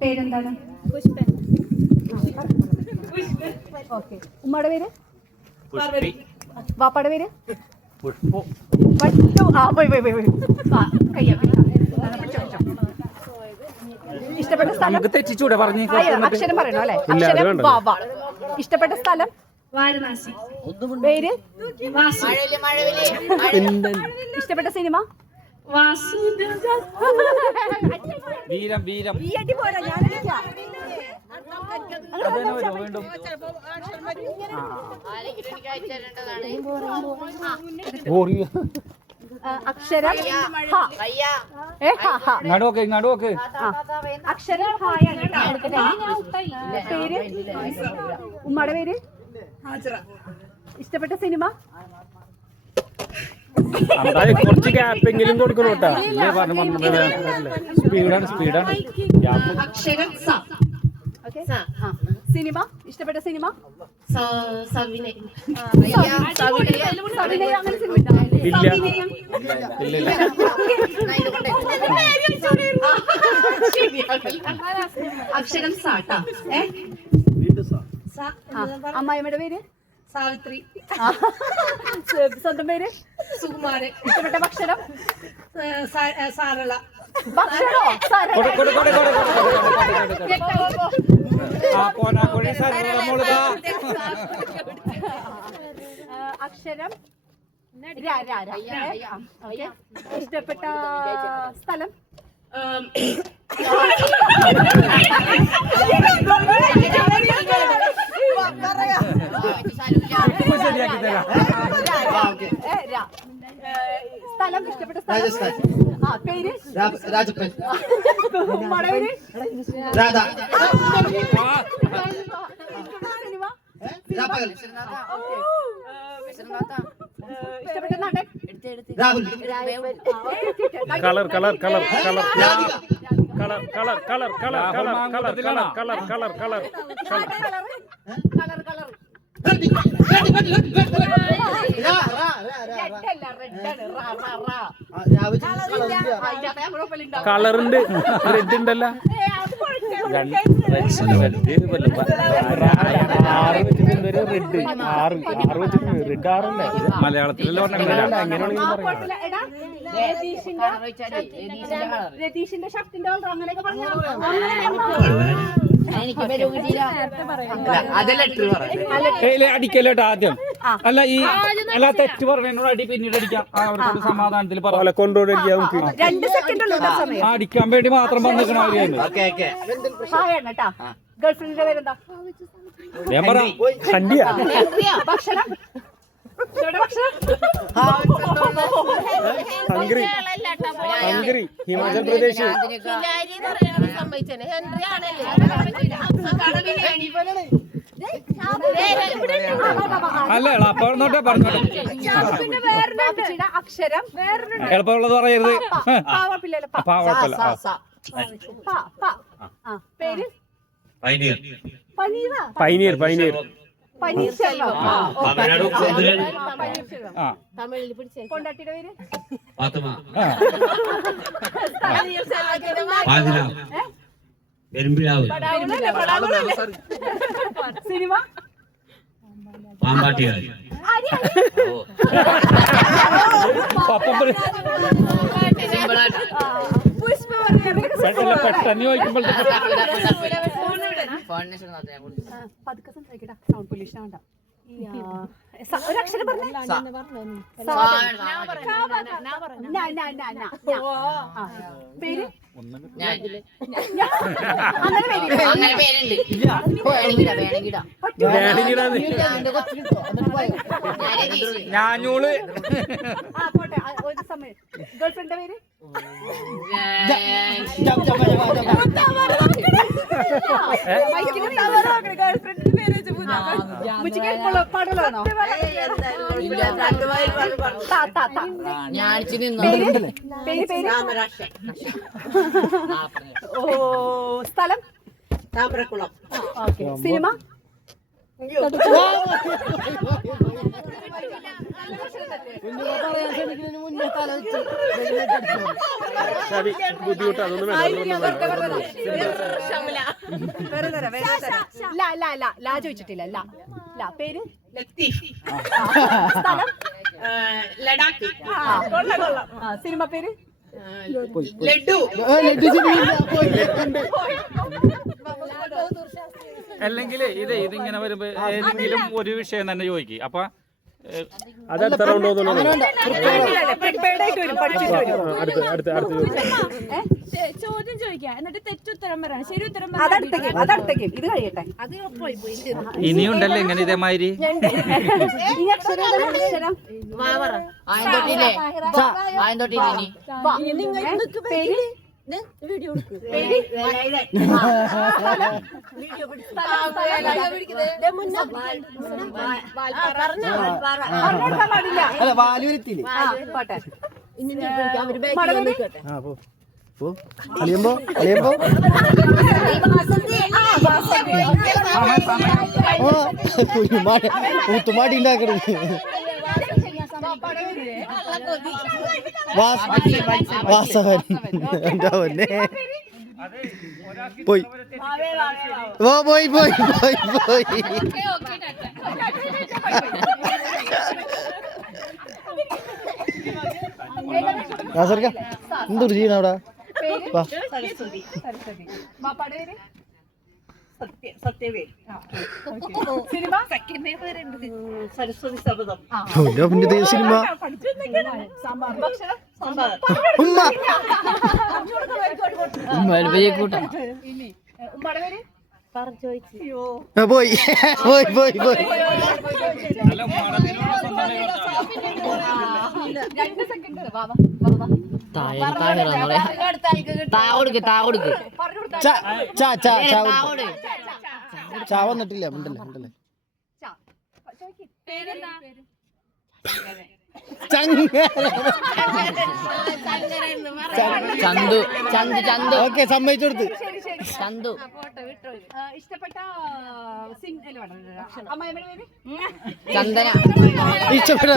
പേരെന്താണ്? ഓക്കെ. ഉമ്മയുടെ പേര്? വാപ്പയുടെ പേര്? ഇഷ്ടപ്പെട്ട സ്ഥലം? അക്ഷരം പറയണോ അല്ലെ? അക്ഷരം വാവ. ഇഷ്ടപ്പെട്ട സ്ഥലം? വാരണാസി. പേര്? ഇഷ്ടപ്പെട്ട സിനിമ? വീരം വീരം. ഈ അടി പോരാ, ഞാനില്ല. അക്ഷരം നടുവൊക്കെ അക്ഷരം പേര്? ഉമ്മയുടെ പേര്? ഇഷ്ടപ്പെട്ട സിനിമ? കുറച്ച് ഗ്യാപ്പെങ്കിലും കൊടുക്കണം കേട്ടോ. സ്പീഡാണ്. അക്ഷരം സിനിമ? ഇഷ്ടപ്പെട്ട സിനിമ? അക്ഷരം സാട്ടാ. അമ്മായിമ്മയുടെ പേര്? സാവിത്രി. സ്വന്തം പേര്? സുകുമാരൻ. ഇഷ്ടപ്പെട്ട ഭക്ഷണം? സാരള. ഭക്ഷണോ? അക്ഷരം ഇഷ്ടപ്പെട്ട സ്ഥലം? സ്ഥലം ഇഷ്ടപ്പെട്ട സ്ഥലം? പേര്? രാജപ്പൻ. പേര്? രാധ. ഇഷ്ടപ്പെട്ട നടൻ? രാഹുൽ. കളറുണ്ട്, റെഡ് ഉണ്ടല്ലോ. മലയാളത്തിലല്ലോ രതീഷിന്റെ ഷർട്ടിന്റെ അങ്ങനെയൊക്കെ പറഞ്ഞു. അടിക്കല്ലോട്ടോ ആദ്യം. അല്ല ഈ അല്ല തെറ്റ് പറഞ്ഞോട് അടി പിന്നീട് അടിക്കാം. അവർക്ക് സമാധാനത്തിൽ പറയാം. കൊണ്ടുപോയി അടിക്കാൻ വേണ്ടി മാത്രം വന്നിരിക്കണ ഗേൾഫ്രണ്ടിന്റെ പേരെന്താ? ഞാൻ പറ ഭക്ഷണം? ഹംഗറി, ഹിമാചൽ പ്രദേശ്. അല്ല എളുപ്പമുള്ളതോട്ടെ പറഞ്ഞോട്ടെ. അക്ഷരം എളുപ്പമുള്ളത് പറയരുത്. പേര്? പൈനീർ. കൊണ്ടാട്ടിയുടെ പേര്? സിനിമ? പെട്ടെന്ന് ചോദിക്കുമ്പോൾ പതുക്കെ സംസാരിക്കട്ടാ, സൗണ്ട് പൊല്യൂഷൻ വേണ്ട. ഒരക്ഷരം പറഞ്ഞേ. പേര്? ഞാനൂള്. പോട്ടെ, ഒരു സമയം. ഗേൾഫ്രണ്ടിന്റെ പേര്? പാടലാണോ? ഓ, സ്ഥലം? താമരക്കുളം. സിനിമ? ബുദ്ധിമുട്ട് അതൊന്നും ലാ ചോദിച്ചിട്ടില്ല. ലാ പേര് സ്ഥലം ലഡാക്ക്. സിനിമ പേര് ലഡു. അല്ലെങ്കിൽ ഇതിങ്ങനെ വരുമ്പോ ഏതെങ്കിലും ഒരു വിഷയം തന്നെ ചോദിക്കും. അപ്പൊ അതെത്ര ഉണ്ടോന്നുള്ളത് ചോദ്യം ചോദിക്കാം, എന്നിട്ട് തെറ്റുത്തരം പറയണം, ശരി ഉത്തരം അതടുത്തേക്കും ഇത് കഴിയട്ടെ. ഇനിയുണ്ടല്ലോ ഇങ്ങനെ ഇതേമാതിരി. വീഡിയോ ൂത്തുമാടി ഉണ്ടാക്കണം. വാസവൻ പോയി പോയി പോയി പോയി പോയി. എന്തൊരു ചെയ്യണം അവിടെ? സരസ്വതി ശബ്ദം. സിനിമ ഉമ്മ പോയി പോയി പോയി പോയി. ചാ വന്നിട്ടില്ല. മിണ്ടല്ലേ മിണ്ടല്ലേ. ചന്തു ചന്തു ചന്തു ഓക്കെ സമ്മതിച്ചു കൊടുത്ത്. ചന്തു ഇഷ്ടപ്പെട്ട ചന്ദന ഇഷ്ടപ്പെട്ട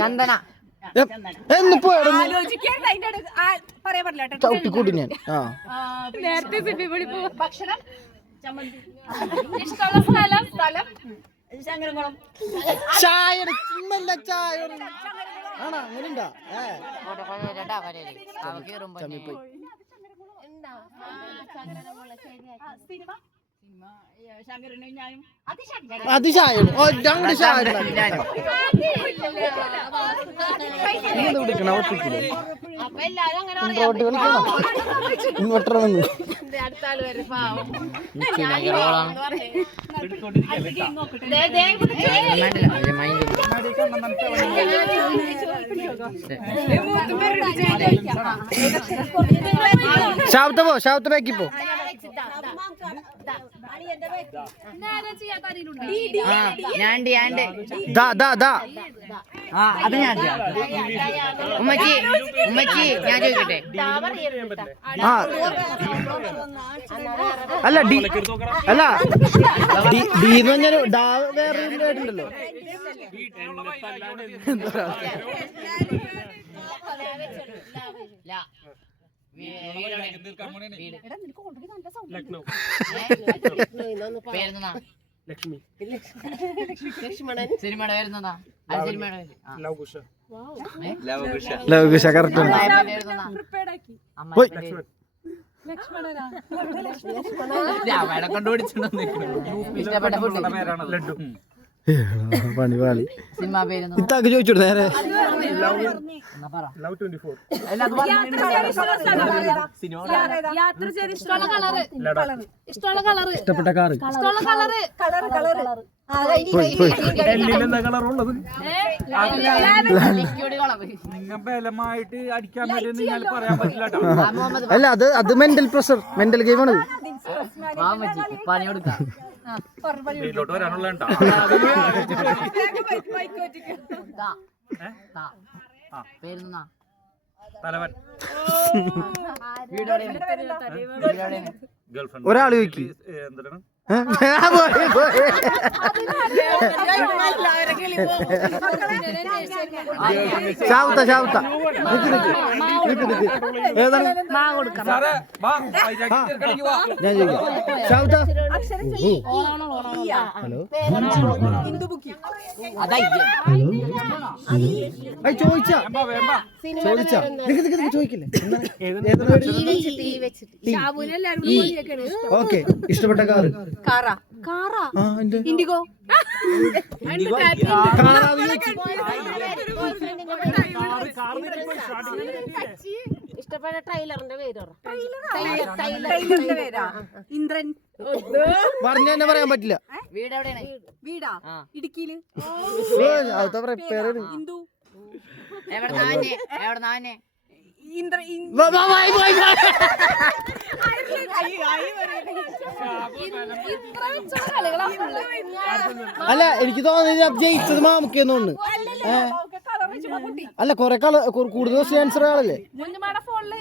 ചന്ദന എന്നിപ്പോ പറയാൻ പറ്റില്ല. ചവിട്ടിക്കൂട്ടി ഞാൻ. നേരത്തെ ഭക്ഷണം ഇഷ്ടമുള്ള സ്ഥലം ശങ്കരംകുളം. ചായ ചായ ആണോ? അങ്ങനെയുണ്ടാ? ചമ്മിപ്പോയി. അത് ചായ രണ്ട് ചായ ഇൻവെർട്ടർ വന്നു. ശാബ്ദ ബാക്കിപ്പോ ഉമ്മച്ചി ഉമ്മച്ചി ഞാൻ ചോദിക്കട്ടെ. അല്ല ഡി അല്ല ഡി എന്ന് പറഞ്ഞാൽ ഡാ വേറെ ഉണ്ടല്ലോ. ലക്ഷ്മി സിനിമയുടെ പേരുന്നതാ? ലവകുശ കറക്റ്റ്. ഇഷ്ടപ്പെട്ട ഫുഡ് ലഡു. പണി പാളി. സിനിമ പേരുന്ന ഇത്താക്ക് ചോദിച്ചോട്ടെ നേരെ. ലവ് 24. യാത്ര ചെയ്ത് ഇഷ്ടമുള്ള കളറ് ഇഷ്ടമുള്ള കളറ് ഇഷ്ടപ്പെട്ട കാറ് ഇഷ്ടമുള്ള കളറ് എല്ലിലെന്താ കളറുള്ളത്? നിങ്ങൾ ബലമായിട്ട് അടിക്കാൻ പറ്റുമെന്ന് ഞാൻ പറയാൻ പറ്റില്ല കേട്ടോ. അല്ല അത് മെന്റൽ പ്രഷർ മെന്റൽ ഗെയിമാണ്. പണി കൊടുക്കാം. വീട്ടിലോട്ട് വരാനുള്ള പേരുന്ന തലവൻ ഒരാള് ചോദിക്കും എന്താണ് ഷാവുത്ത ഏതാണ് സാറേ വാ വൈജാഗ്യത്തിൽ കളിക്ക് വാ. ഞാൻ ചോദിക്കാം ഷാവുത്ത ഹലോ ചോദിച്ചാ വേമ്പാ ചോദിച്ചാ ചോദിക്കില്ലേ ഓക്കെ ഇഷ്ടപ്പെട്ട കാറ് ഇൻഡിഗോ ഇഷ്ടപ്പെട്ട ട്രെയിലറിന്റെ പേര് പേരാ ഇന്ദ്രൻ പറഞ്ഞ തന്നെ പറയാൻ പറ്റില്ല. വീട് എവിടെയാണ്? വീടാ ഇടുക്കിയില് ഹിന്ദു എവിടെ നാനെ ഇന്ദ്ര അല്ല എനിക്ക് തോന്നുന്നത് ജയിച്ചത് മാമുക്കെന്ന് തോന്നുന്നു. അല്ല കൊറേ കൂടുതൽ ആൻസർ ആളല്ലേ മുന്നുമാടെ ഫോണില്